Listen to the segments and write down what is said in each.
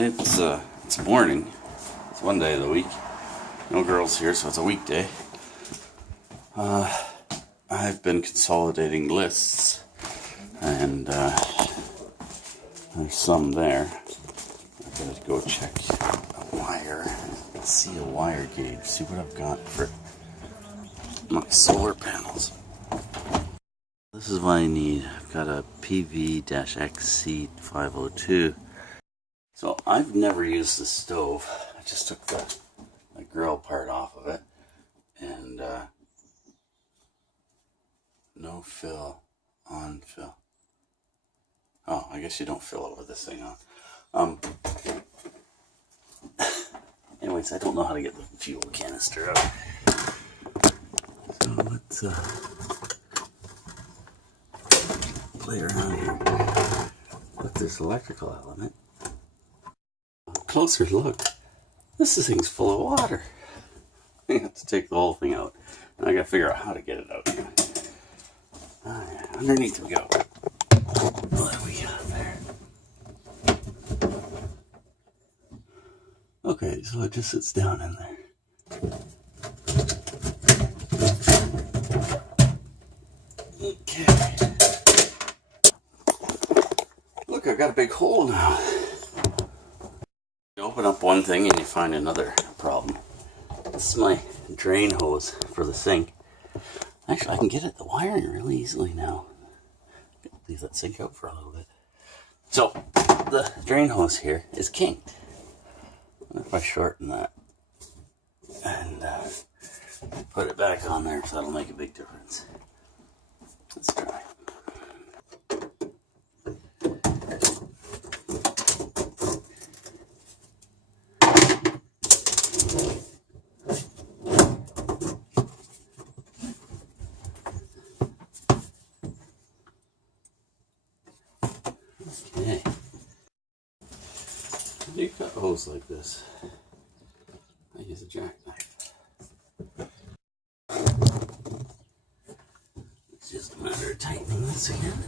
It's morning. It's one day of the week. No girls here, so it's a weekday. I've been consolidating lists, and there's some there. I gotta go check a wire, see a wire gauge, see what I've got for my solar panels. This is what I need. I've got a PV-XC502. So I've never used the stove. I just took the grill part off of it, and no fill, on fill. Oh, I guess you don't fill it with this thing on. Anyways, I don't know how to get the fuel canister out. So let's play around here with this electrical element. Closer look. This thing's full of water. I have to take the whole thing out. Now I gotta figure out how to get it out. Underneath we go. What do we got there? Okay, so it just sits down in there. Okay. Look, I got a big hole now. You open up one thing and you find another problem. This is my drain hose for the sink. Actually, I can get at the wiring really easily now. Leave that sink out for a little bit. So, the drain hose here is kinked. What if I shorten that and put it back on there, so that'll make a big difference. Let's try. Okay. How do you cut a hose like this? I use a jackknife. It's just a matter of tightening this again.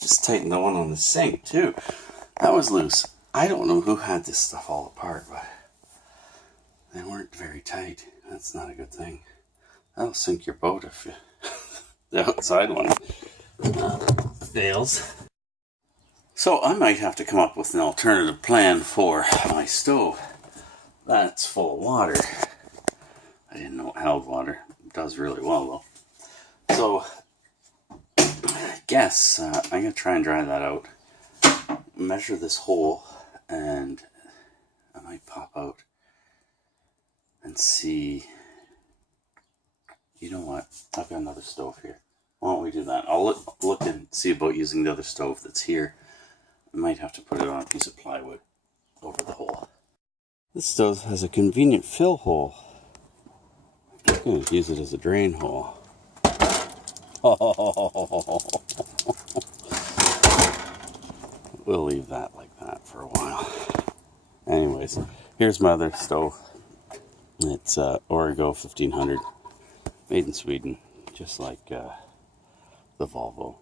Just tighten the one on the sink too. That was loose. I don't know who had this stuff all apart, but they weren't very tight. That's not a good thing. That'll sink your boat if you the outside one fails. So I might have to come up with an alternative plan for my stove. That's full of water. I didn't know it held water. It does really well though. So I guess I'm going to try and dry that out. Measure this hole, and I might pop out and see. You know what? I've got another stove here. Why don't we do that? I'll look and see about using the other stove that's here. I might have to put it on a piece of plywood over the hole. This stove has a convenient fill hole. I'm going to use it as a drain hole. We'll leave that like that for a while. Anyways, here's my other stove. It's Origo 1500, made in Sweden, just like the Volvo.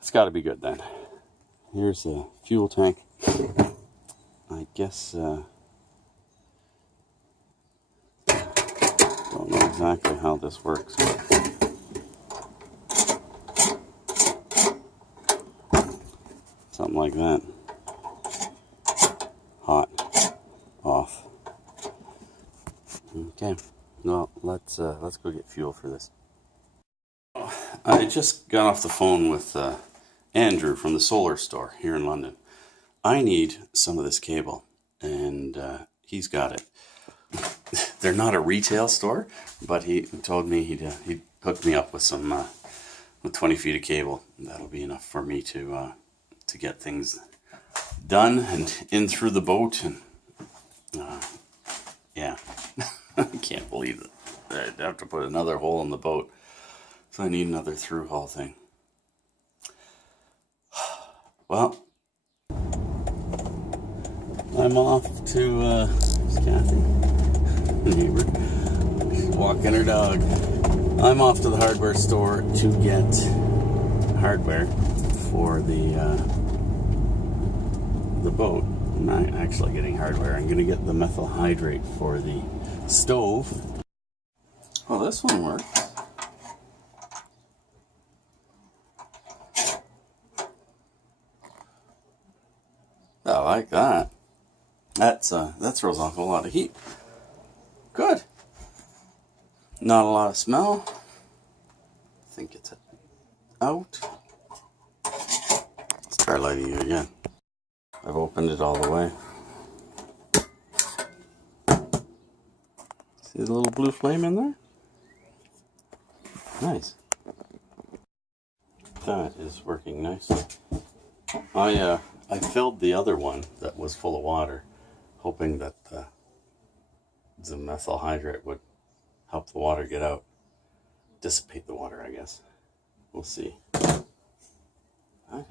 It's got to be good then. Here's a fuel tank. I guess don't know exactly how this works, but something like that. Hot, off. Okay. Well, let's go get fuel for this. I just got off the phone with Andrew from the solar store here in London. I need some of this cable, and he's got it. They're not a retail store, but he told me he'd hook me up with some with 20 feet of cable. That'll be enough for me to get things done and in through the boat. And yeah, I can't believe it. I'd have to put another hole in the boat, so I need another through hull thing. Well, I'm off to Kathy, neighbor. She's walking her dog. I'm off to the hardware store to get hardware for the the boat. I'm not actually getting hardware. I'm going to get the methyl hydrate for the stove. Well, this one works. I like that. That throws off a lot of heat. Good. Not a lot of smell. I think it's out. Let's try lighting it again. I've opened it all the way. See the little blue flame in there? Nice. That is working nicely. I filled the other one that was full of water, hoping that the methyl hydrate would help the water get out. Dissipate the water, I guess. We'll see. That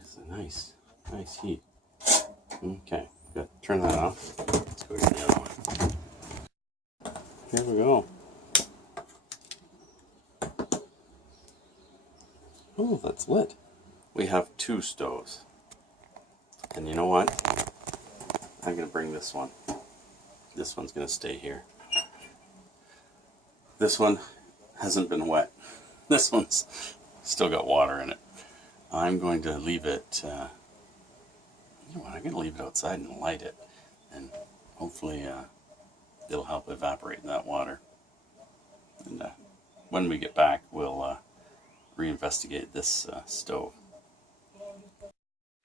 is a nice heat. Okay, good. Turn that off. Let's go to the other one. Here we go. Oh, that's lit. We have 2 stoves. And you know what? I'm going to bring this one. This one's going to stay here. This one hasn't been wet. This one's still got water in it. I'm going to leave it, you know what, I'm going to leave it outside and light it. And hopefully it'll help evaporate that water. And when we get back, we'll reinvestigate this stove.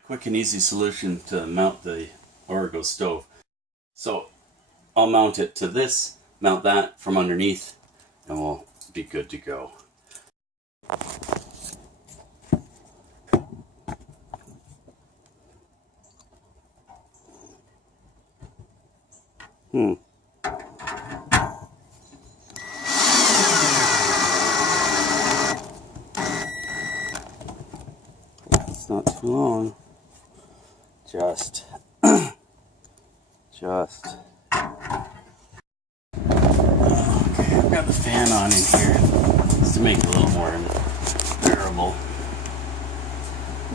Quick and easy solution to mount the Origo stove. So I'll mount it to this, mount that from underneath, and we'll be good to go. It's not too long. Just. Okay, I've got the fan on in here just to make it a little more bearable.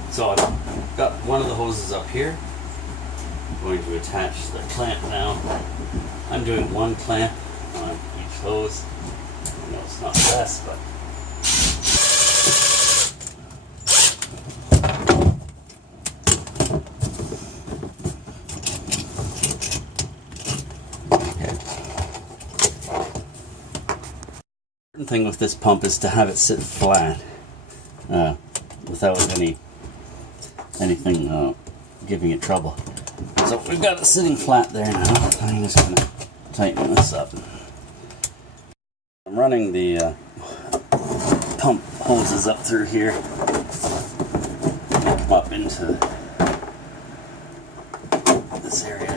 So I've got one of the hoses up here. I'm going to attach the clamp now. I'm doing 1 clamp on each hose. I know it's not the best, but the thing with this pump is to have it sit flat without anything giving it trouble. So we've got it sitting flat there now. I'm just going to tighten this up. I'm running the pump hoses up through here. Come up into this area.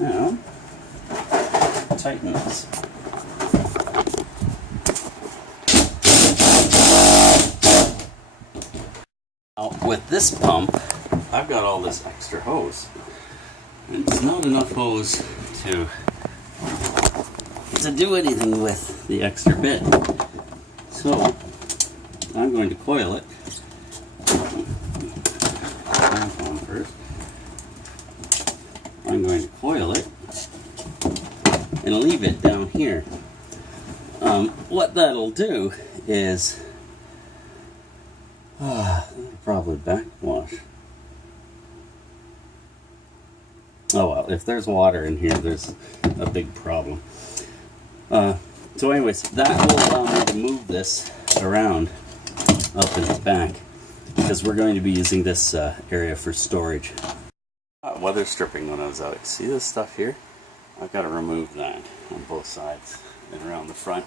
Now, tighten this. Now, with this pump, I've got all this extra hose. And it's not enough hose to do anything with the extra bit. So, I'm going to coil it. On first. I'm going to coil it and leave it down here. What that'll do is probably backwash. Oh well, if there's water in here, there's a big problem. So anyways, that will allow me to move this around up in the back because we're going to be using this area for storage. Weather stripping when I was out. See this stuff here? I've got to remove that on both sides and around the front.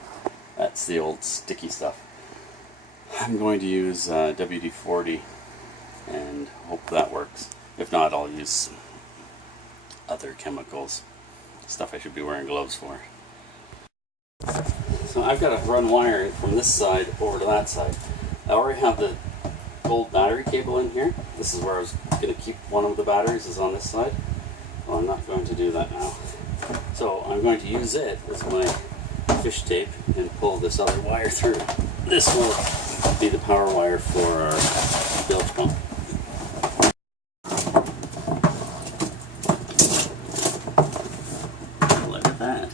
That's the old sticky stuff. I'm going to use WD-40 and hope that works. If not, I'll use other chemicals. Stuff I should be wearing gloves for. So I've got to run wire from this side over to that side. I already have the gold battery cable in here. This is where I was going to keep one of the batteries, is on this side. Well, I'm not going to do that now. So I'm going to use it as my fish tape and pull this other wire through. This will be the power wire for our bilge pump. Look at that.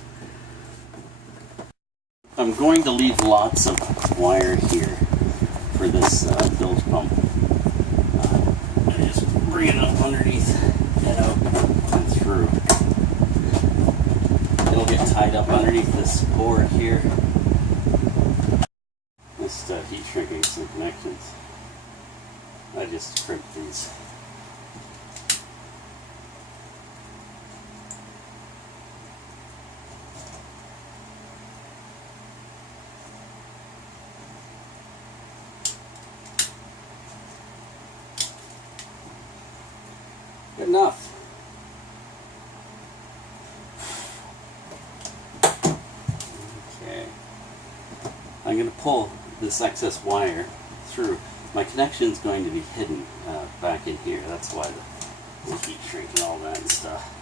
I'm going to leave lots of wire here for this bilge pump. I just bring it up underneath and out and through. It'll get tied up underneath this board here. Just heat shrinking some connections. I just crimped these. Good enough. Okay. I'm going to pull this excess wire through. My connection is going to be hidden back in here. That's why the heat shrink and all that and stuff.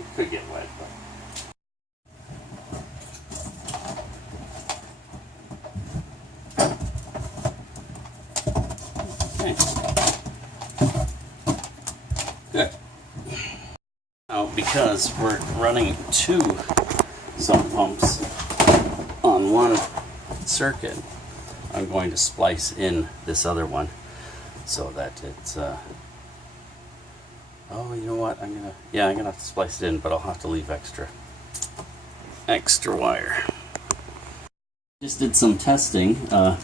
It could get wet, but. Okay. Good. Now, because we're running two sump pumps on one circuit, I'm going to splice in this other one so that it's oh, you know what, I'm gonna have to splice it in, but I'll have to leave extra wire. Just did some testing. I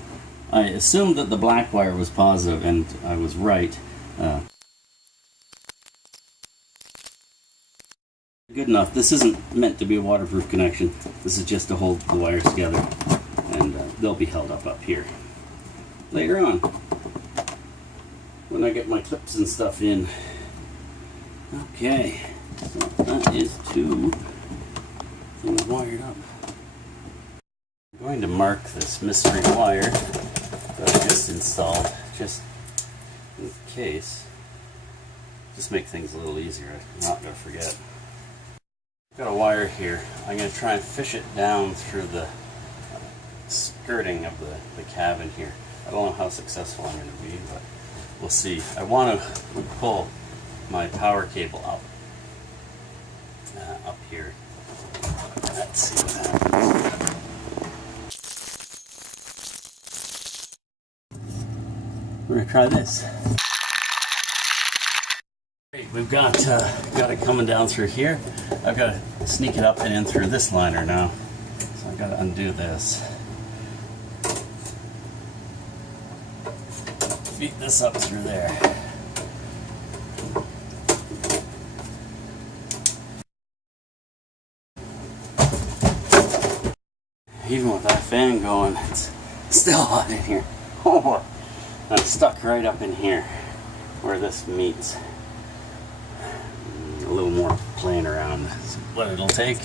assumed that the black wire was positive, and I was right. Good enough. This isn't meant to be a waterproof connection. This is just to hold the wires together, and they'll be held up here later on when I get my clips and stuff in. Okay, so that is two things wired up. I'm going to mark this mystery wire that I just installed, just in case. Just make things a little easier. I'm not going to forget. Got a wire here. I'm going to try and fish it down through the skirting of the cabin here. I don't know how successful I'm going to be, but we'll see. I want to pull my power cable up here. Let's see what happens. We're going to try this. We've got it coming down through here. I've got to sneak it up and in through this liner now. So I've got to undo this. Feed this up through there. Even with that fan going, it's still hot in here. Oh, I'm stuck right up in here where this meets. A little more playing around is what it'll take.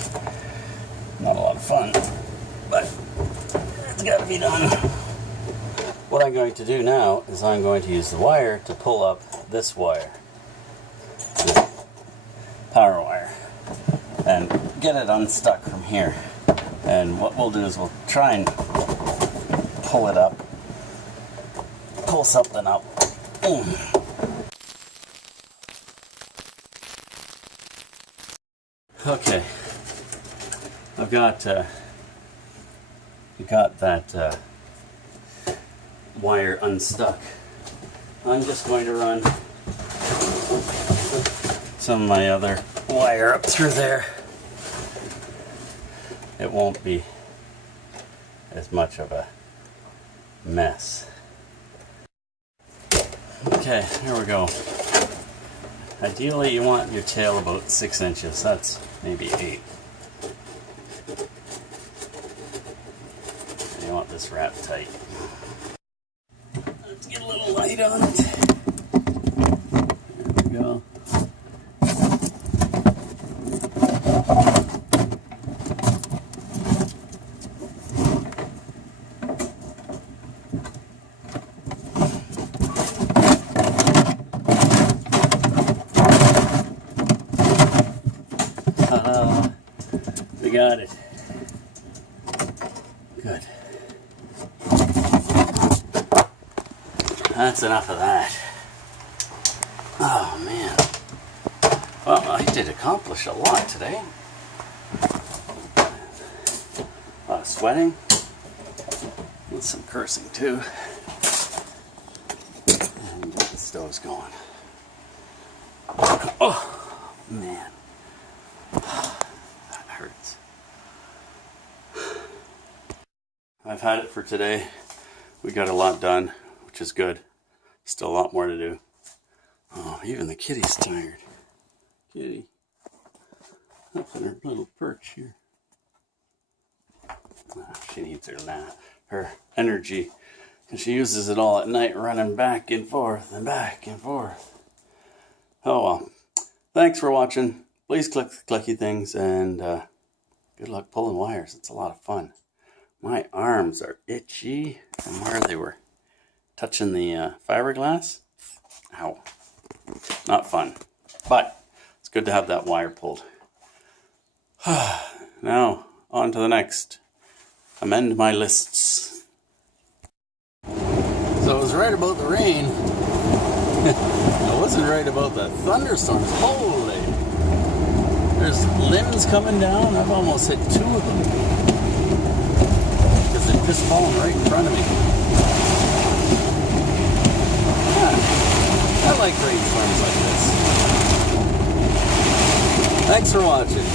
Not a lot of fun, but it's got to be done. What I'm going to do now is I'm going to use the wire to pull up this wire, the power wire, and get it unstuck from here. And what we'll do is we'll try and pull it up, pull something up. Okay, I've got that wire unstuck. I'm just going to run some of my other wire up through there. It won't be as much of a mess. Okay, here we go. Ideally, you want your tail about 6 inches. That's maybe 8. And you want this wrapped tight. Let's get a little light on it. There we go. We got it. Good. That's enough of that. Oh man. Well, I did accomplish a lot today. A lot of sweating. With some cursing too. And get the stoves going. Oh man. That hurts. I've had it for today. We got a lot done, which is good. Still a lot more to do. Oh, even the kitty's tired. Kitty. Up in her little perch here. Oh, she needs her nap, her energy. And she uses it all at night running back and forth and back and forth. Oh well. Thanks for watching. Please click the clicky things and good luck pulling wires. It's a lot of fun. My arms are itchy from where they were touching the fiberglass. Ow. Not fun. But it's good to have that wire pulled. Now, on to the next. Amend my lists. So I was right about the rain. I wasn't right about the thunderstorms. Holy! There's limbs coming down. I've almost hit 2 of them. Because they've just fallen right in front of me. I like rainstorms like this. Thanks for watching.